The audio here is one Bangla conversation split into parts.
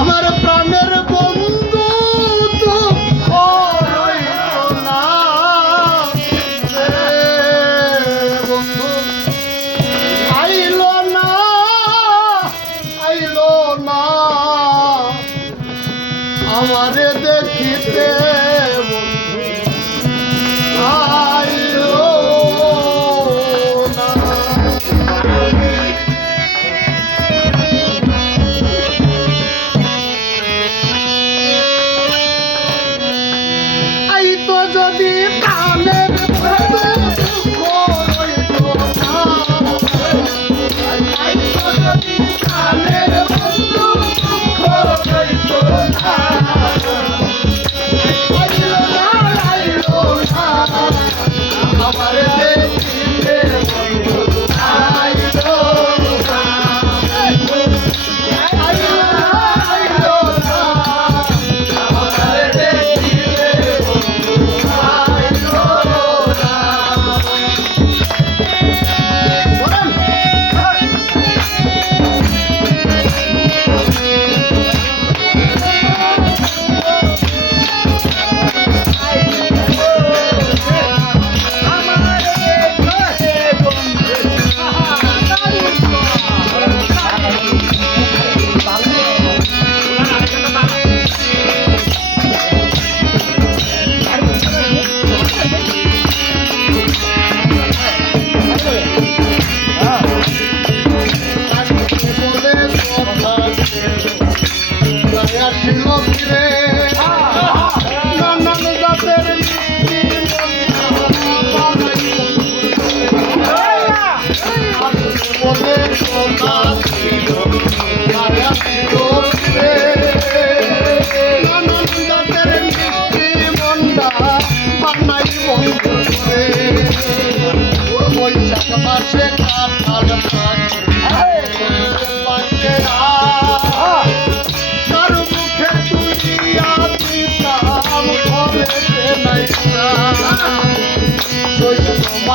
আমার প্রাণের বন্ধু তো না বন্ধু না আইল না আমারে দেখিতে বন্ধু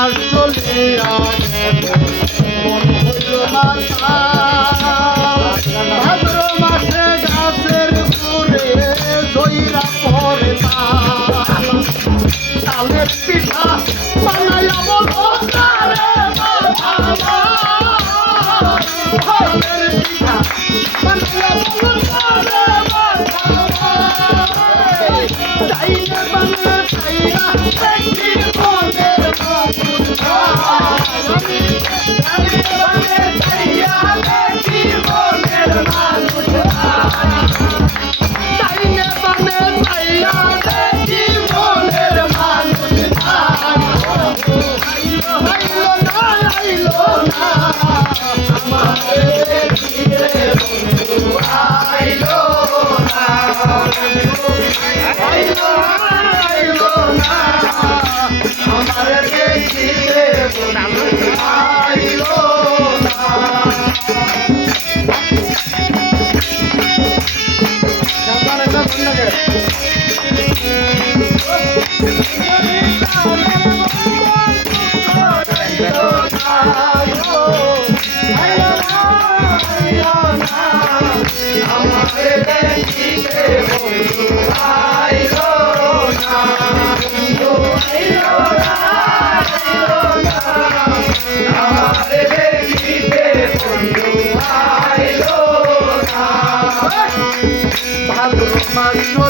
আর চলে আমার মন হইল না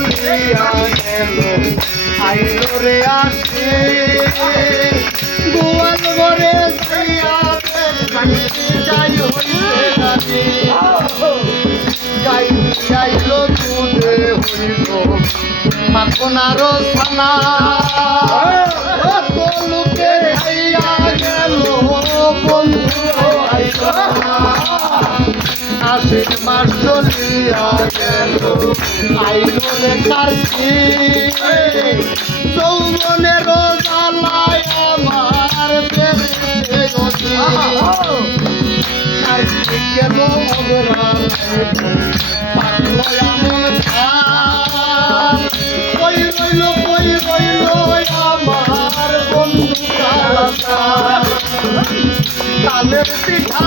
চলিয়া গেল আইল রে আসে গোয়াল ঘরে যাইয়া যাই হইতে লাগে যাই যাইল তুলে হইল মাখনার থানা তলুকে হ্যাঁ, হ্যাঁ। আমার বেড়েছে গেল রইল কই রইল আমার বন্ধু না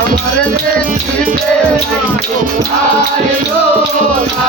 আমার দেখিতে আইলো না।